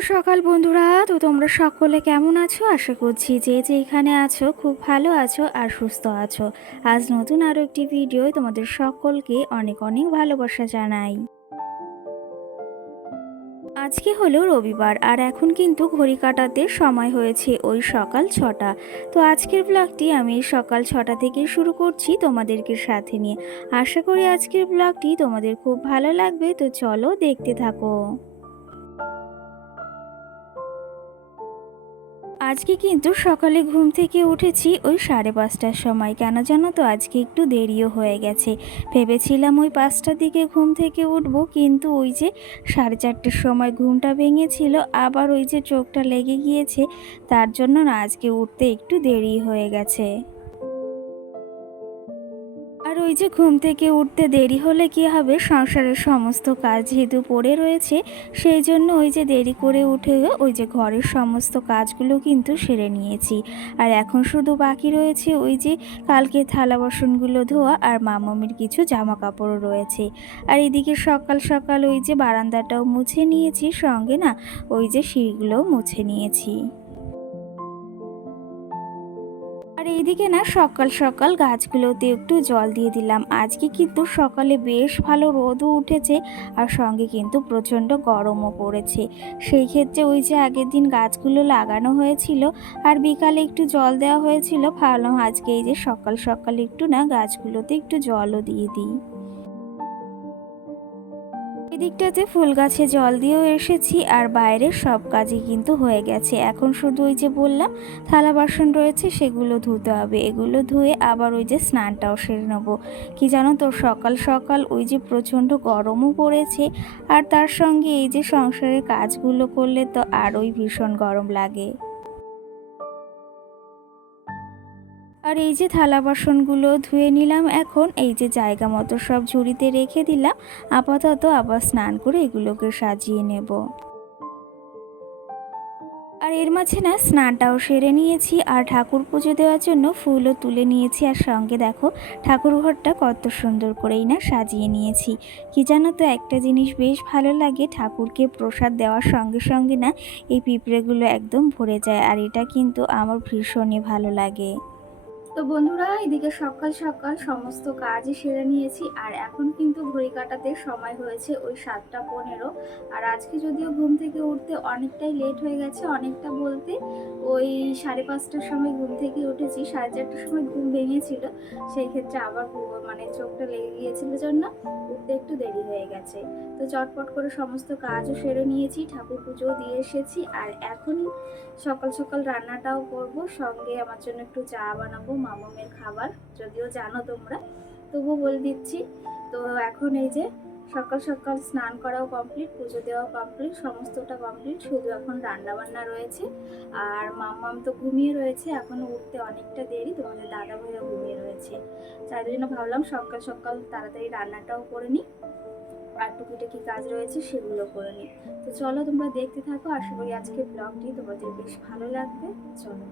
সকাল বন্ধুরা। তো তোমরা সকলে কেমন আছো? আশা করছি যে যেখানে আছো খুব ভালো আছো আর সুস্থ আছো। আজ নতুন আরও একটি ভিডিও তোমাদের সকলকে অনেক অনেক ভালোবাসা জানাই। আজকে হলো রবিবার আর এখন কিন্তু ঘড়ি কাটাতে সময় হয়েছে ওই সকাল 6টা। তো আজকের ব্লগটি আমি সকাল 6টা থেকে শুরু করছি তোমাদেরকে সাথে নিয়ে। আশা করি আজকের ব্লগটি তোমাদের খুব ভালো লাগবে, তো চলো দেখতে থাকো। আজকে কিন্তু সকালে ঘুম থেকে উঠেছি ওই 5:30টার সময়। কেন জানো তো, আজকে একটু দেরিও হয়ে গেছে। ভেবেছিলাম ওই 5টার দিকে ঘুম থেকে উঠবো, কিন্তু ওই যে 4:30টার সময় ঘুমটা ভেঙেছিল, আবার ওই যে চোখটা লেগে গিয়েছে, তার জন্য না আজকে উঠতে একটু দেরি হয়ে গেছে। আর ওই যে ঘুম থেকে উঠতে দেরি হলে কি হবে, সংসারের সমস্ত কাজ যেহেতু পড়ে রয়েছে, সেই জন্য ওই যে দেরি করে উঠে ওই যে ঘরের সমস্ত কাজগুলো কিন্তু সেরে নিয়েছি। আর এখন শুধু বাকি রয়েছে ওই যে কালকে থালা বাসনগুলো ধোয়া আর মামামির কিছু জামা কাপড়ও রয়েছে। আর এদিকে সকাল সকাল ওই যে বারান্দাটাও মুছে নিয়েছি, সঙ্গে না ওই যে সিঁড়িগুলোও মুছে নিয়েছি। আর এইদিকে না সকাল সকাল গাছগুলোতে একটু জল দিয়ে দিলাম। আজকে কিন্তু সকালে বেশ ভালো রোদও উঠেছে আর সঙ্গে কিন্তু প্রচণ্ড গরমও পড়েছে। সেই ক্ষেত্রে ওই যে আগের দিন গাছগুলো লাগানো হয়েছিল আর বিকালে একটু জল দেওয়া হয়েছিল, ভাবলাম আজকে এই যে সকাল সকাল একটু না গাছগুলোতে একটু জলও দিয়ে দিই। এদিকটাতে ফুল গাছে জল দিয়েও এসেছি আর বাইরের সব কাজই কিন্তু হয়ে গেছে। এখন শুধু ওই যে বললাম থালা বাসন রয়েছে, সেগুলো ধুতে হবে। এগুলো ধুয়ে আবার ওই যে স্নানটাও সেরে নেবো। কি জানো তো, সকাল সকাল ওই যে প্রচণ্ড গরমও পড়েছে, আর তার সঙ্গে এই যে সংসারের কাজগুলো করলে তো আরোই ভীষণ গরম লাগে। আর এই যে থালা বাসনগুলো ধুয়ে নিলাম, এখন এই যে জায়গা মতো সব ঝুড়িতে রেখে দিলাম। আপাতত আবার স্নান করে এগুলোকে সাজিয়ে নেব। আর এর মাঝে না স্নানটাও সেরে নিয়েছি আর ঠাকুর পুজো দেওয়ার জন্য ফুলও তুলে নিয়েছি। আর সঙ্গে দেখো ঠাকুর ঘরটা কত সুন্দর করেই না সাজিয়ে নিয়েছি। কি জানো তো, একটা জিনিস বেশ ভালো লাগে, ঠাকুরকে প্রসাদ দেওয়ার সঙ্গে সঙ্গে না এই পিঁপড়েগুলো একদম ভরে যায়, আর এটা কিন্তু আমার ভীষণই ভালো লাগে। তো বন্ধুরা, এদিকে সকাল সকাল সমস্ত কাজই সেরে নিয়েছি আর এখন কিন্তু ঘড়ি কাটাতে সময় হয়েছে ওই 7টা 15। আর আজকে যদিও ঘুম থেকে উঠতে অনেকটাই লেট হয়ে গেছে, অনেকটা বলতে ওই 5:30টার সময় ঘুম থেকে উঠেছি, 4:30টার সময় ঘুম ভেঙেছিল। সেই ক্ষেত্রে আবার মানে চোখটা লেগে গিয়েছিল জন্য উঠতে একটু দেরি হয়ে গেছে। তো চটপট করে সমস্ত কাজও সেরে নিয়েছি, ঠাকুর পুজোও দিয়ে এসেছি। আর এখনই সকাল সকাল রান্নাটাও করব, সঙ্গে আমার জন্য একটু চা বানাবো, মামামের খাবার, যদিও জানো তোমরা, তবুও বলে দিচ্ছি। তো এখন এই যে সকাল সকাল স্নান করাও কমপ্লিট, পুজো দেওয়াও কমপ্লিট, সমস্তটা কমপ্লিট, শুধু এখন রান্না বান্না রয়েছে। আর মাম্মাম তো ঘুমিয়ে রয়েছে, এখনো উঠতে অনেকটা দেরি, তোমাদের দাদা ভাইও ঘুমিয়ে রয়েছে। তাই জন্য ভাবলাম সকাল সকাল তাড়াতাড়ি রান্নাটাও করে নিই, আর টুকিটাকি কাজ রয়েছে সেগুলো করে নিই। তো চলো তোমরা দেখতে থাকো, আশা করি আজকে ব্লগটি তোমাদের বেশ ভালো লাগবে। চলো।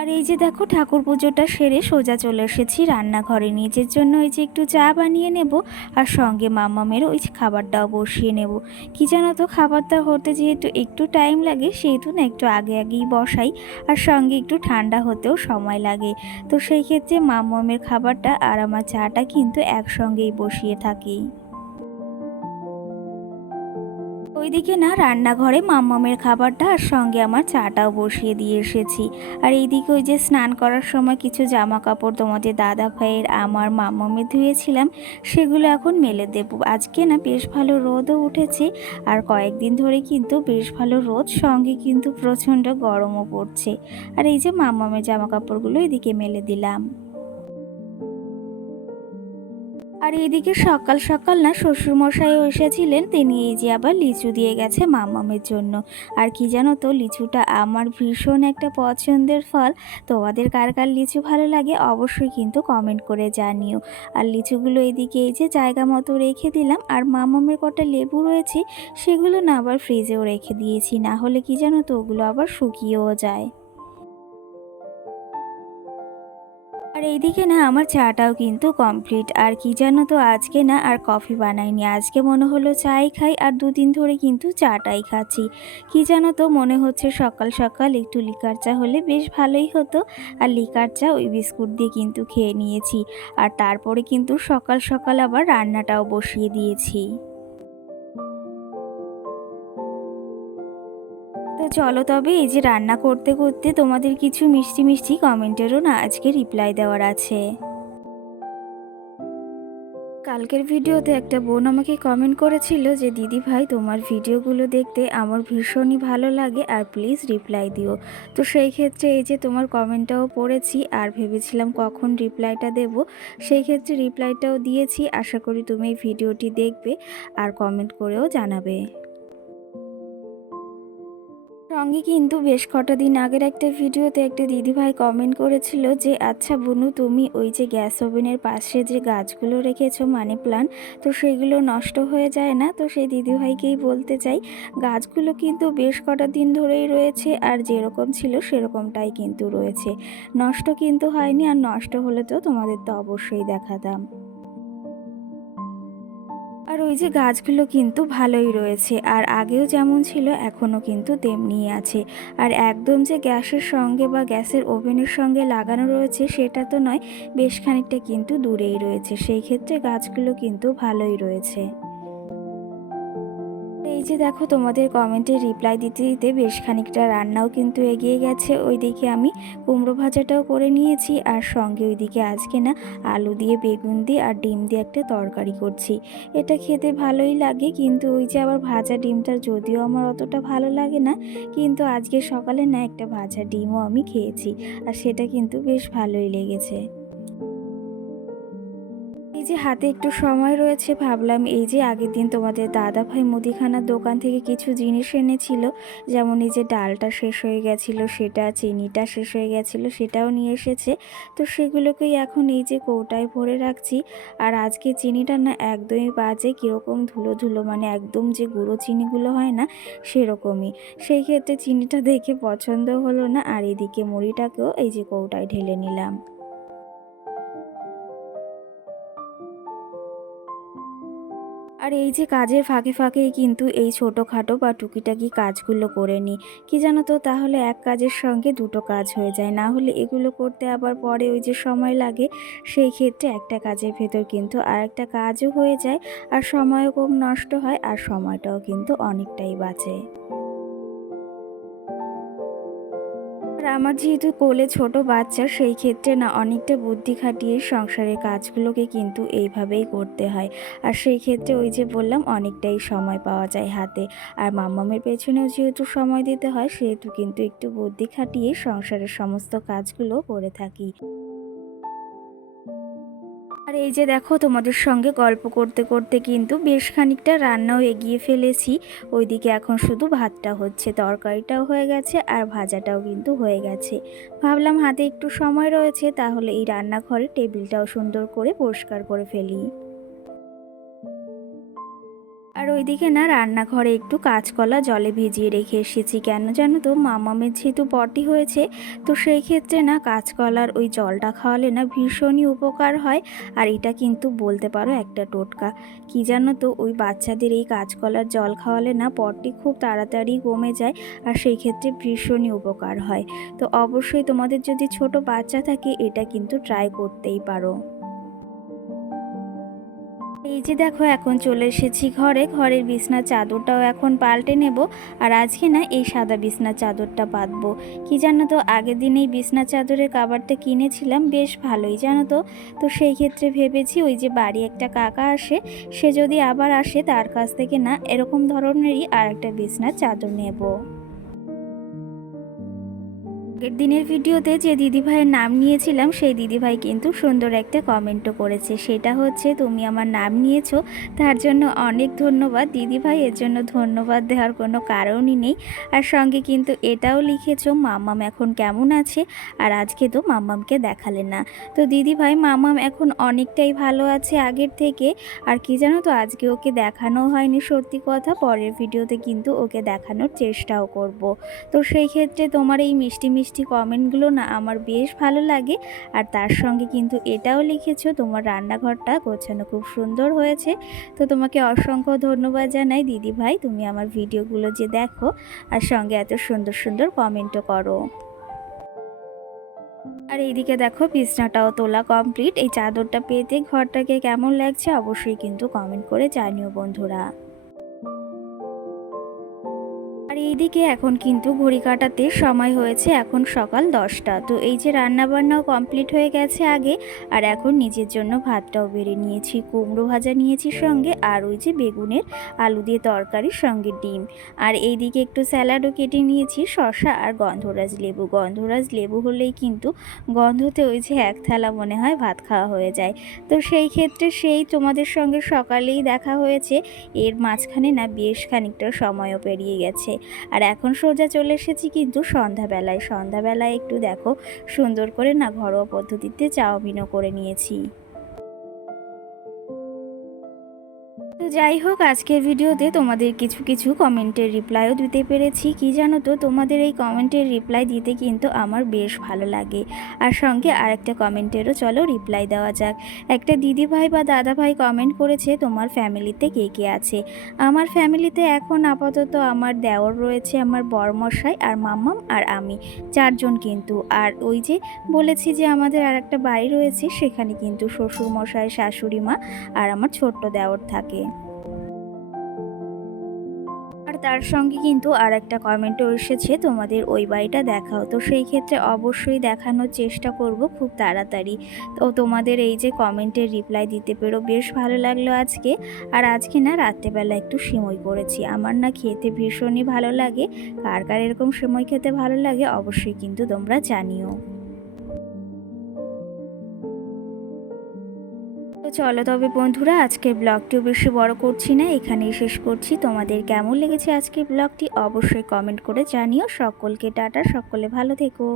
আর এই যে দেখো ঠাকুর পুজোটা সেরে সোজা চলে এসেছি রান্নাঘরে, নিজের জন্য এই যে একটু চা বানিয়ে নেব আর সঙ্গে মামামের ওই খাবারটাও বসিয়ে নেব। কি জানো তো, খাবারটা হতে যেহেতু একটু টাইম লাগে, সেহেতু না একটু আগে আগেই বসাই, আর সঙ্গে একটু ঠান্ডা হতেও সময় লাগে। তো সেই ক্ষেত্রে মামামের খাবারটা আর আমার চাটা কিন্তু একসঙ্গেই বসিয়ে থাকি। ওইদিকে না রান্নাঘরে মাম্মামের খাবারটা আর সঙ্গে আমার চাটাও বসিয়ে দিয়ে এসেছি। আর এইদিকে ওই যে স্নান করার সময় কিছু জামা কাপড় তোমাদের দাদা ভাইয়ের আমার মাম্মামের ধুয়েছিলাম, সেগুলো এখন মেলে দেব। আজকে না বেশ ভালো রোদও উঠেছে, আর কয়েকদিন ধরে কিন্তু বেশ ভালো রোদ, সঙ্গে কিন্তু প্রচণ্ড গরমও পড়ছে। আর এই যে মাম্মামের জামা কাপড়গুলো এদিকে মেলে দিলাম। আর এদিকে সকাল সকাল না শ্বশুরমশাইও এসেছিলেন, তিনি এই যে আবার লিচু দিয়ে গেছে মামামের জন্য। আর কি জানো তো, লিচুটা আমার ভীষণ একটা পছন্দের ফল। তোমাদের কার কার লিচু ভালো লাগে অবশ্যই কিন্তু কমেন্ট করে জানিও। আর লিচুগুলো এদিকে এই যে জায়গা মতো রেখে দিলাম, আর মামামের কটা লেবু রয়েছে, সেগুলো না আবার ফ্রিজেও রেখে দিয়েছি, না হলে কি জানো তো ওগুলো আবার শুকিয়েও যায়। আর আর এইদিকে না আমার চাটাও কিন্তু কমপ্লিট। আর কি জানো তো, আজকে না আর কফি বানাইনি, আজকে মনে হলো চাই খাই, আর দুদিন ধরে কিন্তু চাটাই খাচ্ছি। কি জানো তো, মনে হচ্ছে সকাল সকাল একটু লিকার চা হলে বেশ ভালোই হতো। আর লিকার চা ওই বিস্কুট দিয়ে কিন্তু খেয়ে নিয়েছি। আর তারপরে কিন্তু সকাল সকাল আবার রান্নাটাও বসিয়ে দিয়েছি। তো চলো তবে, এই যে রান্না করতে করতে তোমাদের কিছু মিষ্টি মিষ্টি কমেন্টেরও না আজকে রিপ্লাই দেওয়ার আছে। কালকের ভিডিওতে একটা বোন আমাকে কমেন্ট করেছিল যে দিদি ভাই, তোমার ভিডিওগুলো দেখতে আমার ভীষণই ভালো লাগে, আর প্লিজ রিপ্লাই দিও। তো সেই ক্ষেত্রে এই যে তোমার কমেন্টটাও পড়েছি, আর ভেবেছিলাম কখন রিপ্লাইটা দেব, সেই ক্ষেত্রে রিপ্লাইটাও দিয়েছি। আশা করি তুমি এই ভিডিওটি দেখবে আর কমেন্ট করেও জানাবে। সঙ্গে কিন্তু বেশ কটা দিন আগের একটা ভিডিওতে একটা দিদিভাই কমেন্ট করেছিল যে আচ্ছা বুনু, তুমি ওই যে গ্যাস ওভেনের পাশে যে গাছগুলো রেখেছো মানি প্লান্ট, তো সেগুলো নষ্ট হয়ে যায় না? তো সেই দিদিভাইকেই বলতে চাই, গাছগুলো কিন্তু বেশ কটা দিন ধরেই রয়েছে, আর যেরকম ছিল সেরকমটাই কিন্তু রয়েছে, নষ্ট কিন্তু হয়নি। আর নষ্ট হলে তো তোমাদের তো অবশ্যই দেখাতাম। আর ওই যে গাছগুলো কিন্তু ভালোই রয়েছে, আর আগেও যেমন ছিল এখনও কিন্তু তেমনিই আছে। আর একদম যে গ্যাসের সঙ্গে বা গ্যাসের ওভেনের সঙ্গে লাগানো রয়েছে সেটা তো নয়, বেশ খানিকটা কিন্তু দূরেই রয়েছে, সেই ক্ষেত্রে গাছগুলো কিন্তু ভালোই রয়েছে। এই যে দেখো, তোমাদের কমেন্টের রিপ্লাই দিতে দিতে বেশ খানিকটা রান্নাও কিন্তু এগিয়ে গেছে। ওইদিকে আমি কুমড়ো ভাজাটাও করে নিয়েছি, আর সঙ্গে ওইদিকে আজকে না আলু দিয়ে, বেগুন দিয়ে আর ডিম দিয়ে একটা তরকারি করছি। এটা খেতে ভালোই লাগে, কিন্তু ওই যে আবার ভাজা ডিমটা যদিও আমার অতটা ভালো লাগে না, কিন্তু আজকে সকালে না একটা ভাজা ডিমও আমি খেয়েছি, আর সেটা কিন্তু বেশ ভালোই লেগেছে। এই যে হাতে একটু সময় রয়েছে, ভাবলাম এই যে আগের দিন তোমাদের দাদা ভাই মুদিখানার দোকান থেকে কিছু জিনিস এনেছিল, যেমন এই যে ডালটা শেষ হয়ে গেছিলো সেটা, চিনিটা শেষ হয়ে গেছিলো সেটাও নিয়ে এসেছে। তো সেগুলোকেই এখন এই যে কৌটায় ভরে রাখছি। আর আজকে চিনিটা না একদমই বাজে, কীরকম ধুলো ধুলো, মানে একদম যে গুঁড়ো চিনিগুলো হয় না সেরকমই। সেই ক্ষেত্রে চিনিটা দেখে পছন্দ হলো না। আর এদিকে মুড়িটাকেও এই যে কৌটায় ঢেলে নিলাম। আর এই যে কাজের ফাঁকে ফাঁকেই কিন্তু এই ছোটোখাটো বা টুকিটাকি কাজগুলো করে নিই। কি জানো তো, তাহলে এক কাজের সঙ্গে দুটো কাজ হয়ে যায়, না হলে এগুলো করতে আবার পরে ওই যে সময় লাগে, সেই ক্ষেত্রে একটা কাজের ভেতর কিন্তু আর একটা কাজও হয়ে যায়, আর সময়ও কম নষ্ট হয়, আর সময়টাও কিন্তু অনেকটাই বাঁচে। আর আমার যেহেতু কোলে ছোট বাচ্চা, সেই ক্ষেত্রে না অনেকটা বুদ্ধি খাটিয়ে সংসারের কাজগুলোকে কিন্তু এইভাবেই করতে হয়। আর সেই ক্ষেত্রে ওই যে বললাম, অনেকটাই সময় পাওয়া যায় হাতে। আর মাম্মামের পেছনেও যেহেতু সময় দিতে হয়, সেহেতু কিন্তু একটু বুদ্ধি খাটিয়ে সংসারের সমস্ত কাজগুলো করে থাকি। আর এই যে দেখো, তোমাদের সঙ্গে গল্প করতে করতে কিন্তু বেশ খানিকটা রান্নাও এগিয়ে ফেলেছি। ওইদিকে এখন শুধু ভাতটা হচ্ছে, তরকারিটাও হয়ে গেছে, আর ভাজাটাও কিন্তু হয়ে গেছে। ভাবলাম হাতে একটু সময় রয়েছে, তাহলে এই রান্নাঘরের টেবিলটাও সুন্দর করে পরিষ্কার করে ফেলি। আর ওইদিকে না রান্নাঘরে একটু কাঁচকলা জলে ভিজিয়ে রেখে এসেছি, কেন জানো তো, মামামের যেহেতু পটি হয়েছে, তো সেই ক্ষেত্রে না কাঁচকলার ওই জলটা খাওয়ালে না ভীষণই উপকার হয়। আর এটা কিন্তু বলতে পারো একটা টোটকা। কি জানো তো, ওই বাচ্চাদের এই কাঁচকলার জল খাওয়ালে না পটি খুব তাড়াতাড়ি কমে যায়, আর সেই ক্ষেত্রে ভীষণই উপকার হয়। তো অবশ্যই তোমাদের যদি ছোট বাচ্চা থাকে, এটা কিন্তু ট্রাই করতেই পারো। এই যে দেখো, এখন চলে এসেছি ঘরে, ঘরের বিছনার চাদরটাও এখন পাল্টে নেব। আর আজকে না এই সাদা বিছনার চাদরটা পাতবো। কি জানো তো, আগের দিন এই বিছনার চাদরের কাভারটা কিনেছিলাম, বেশ ভালোই জানো তো। তো সেই ক্ষেত্রে ভেবেছি ওই যে বাড়ি একটা কাকা আসে, সে যদি আবার আসে, তার কাছ থেকে না এরকম ধরনেরই আর একটা বিছনার চাদর নেব। আগের দিনের ভিডিওতে যে দিদিভাইয়ের নাম নিয়েছিলাম, সেই দিদিভাই কিন্তু সুন্দর একটা কমেন্টও করেছে, সেটা হচ্ছে তুমি আমার নাম নিয়েছো, তার জন্য অনেক ধন্যবাদ দিদিভাই। এর জন্য ধন্যবাদ দেওয়ার কোনো কারণই নেই। আর সঙ্গে কিন্তু এটাও লিখেছো মাম্মাম এখন কেমন আছে, আর আজকে তো মাম্মামকে দেখালে না। তো দিদিভাই, মাম্মাম এখন অনেকটাই ভালো আছে আগের থেকে। আর কি জানো তো, আজকে ওকে দেখানো হয়নি, সত্যি কথা, পরের ভিডিওতে কিন্তু ওকে দেখানোর চেষ্টাও করব। তো সেই ক্ষেত্রে তোমার এই মিষ্টি মিষ্টি মিষ্টি কমেন্টগুলো না আমার বেশ ভালো লাগে। আর তার সঙ্গে কিন্তু এটাও লিখেছো তোমার রান্নাঘরটা গোছানো খুব সুন্দর হয়েছে। তো তোমাকে অসংখ্য ধন্যবাদ জানাই দিদিভাই, তুমি আমার ভিডিওগুলো যে দেখো আর সঙ্গে এত সুন্দর সুন্দর কমেন্টও করো। আর এইদিকে দেখো বিছনাটাও তোলা কমপ্লিট। এই চাদরটা পেতে ঘরটাকে কেমন লাগছে অবশ্যই কিন্তু কমেন্ট করে জানিও বন্ধুরা। আর এইদিকে এখন কিন্তু ঘড়ি কাটাতে সময় হয়েছে এখন সকাল 10টা। তো এই যে রান্নাবান্নাও কমপ্লিট হয়ে গেছে আগে, আর এখন নিজের জন্য ভাতটাও বেড়ে নিয়েছি, কুমড়ো ভাজা নিয়েছি সঙ্গে, আর ওই যে বেগুনের আলু দিয়ে তরকারির সঙ্গে ডিম। আর এইদিকে একটু স্যালাডও কেটে নিয়েছি, শসা আর গন্ধরাজ লেবু। গন্ধরাজ লেবু হলেই কিন্তু গন্ধতে ওই যে এক থালা মনে হয় ভাত খাওয়া হয়ে যায়। তো সেই ক্ষেত্রে সেই তোমাদের সঙ্গে সকালেই দেখা হয়েছে, এর মাঝখানে না বেশ খানিকটা সময়ও পেরিয়ে গেছে। আর এখন সোজা চলে এসেছি কিন্তু সন্ধ্যাবেলায় একটু দেখো সুন্দর করে না ঘরোয়া পদ্ধতিতে চাউমিনও করে নিয়েছি। তো যাই হোক, আজকের ভিডিওতে তোমাদের কিছু কিছু কমেন্টের রিপ্লাইও দিতে পেরেছি। কি জানো তো, তোমাদের এই কমেন্টের রিপ্লাই দিতে কিন্তু আমার বেশ ভালো লাগে। আর সঙ্গে আরেকটা কমেন্টেরও চলো রিপ্লাই দেওয়া যাক। একটা দিদিভাই বা দাদাভাই কমেন্ট করেছে তোমার ফ্যামিলিতে কে কে আছে। আমার ফ্যামিলিতে এখন আপাতত আমার দেওর রয়েছে, আমার বরমশাই আর মাম্মাম আর আমি, 4জন কিন্তু। আর ওই যে বলেছি যে আমাদের আর একটা বাড়ি রয়েছে, সেখানে কিন্তু শ্বশুরমশাই, শাশুড়ি মা আর আমার ছোট্ট দেওর থাকে। আর তার সঙ্গে কিন্তু আর একটা কমেন্টও এসেছে তোমাদের ওই বাড়িটা দেখাও। তো সেই ক্ষেত্রে অবশ্যই দেখানোর চেষ্টা করব খুব তাড়াতাড়ি। তো তোমাদের এই যে কমেন্টের রিপ্লাই দিতে পেরেও বেশ ভালো লাগলো আজকে। আর আজকে না রাত্রেবেলা একটু সিমই করেছি, আমার না খেতে ভীষণই ভালো লাগে। কার কার এরকম সিমই খেতে ভালো লাগে অবশ্যই কিন্তু তোমরা জানিও। তো চলো তবে বন্ধুরা, আজকের ব্লগটিও বেশি বড় করছি না, এখানেই শেষ করছি। তোমাদের কেমন লেগেছে আজকের ব্লগটি অবশ্যই কমেন্ট করে জানিও। সকলকে টাটা, সকলে ভালো থেকো।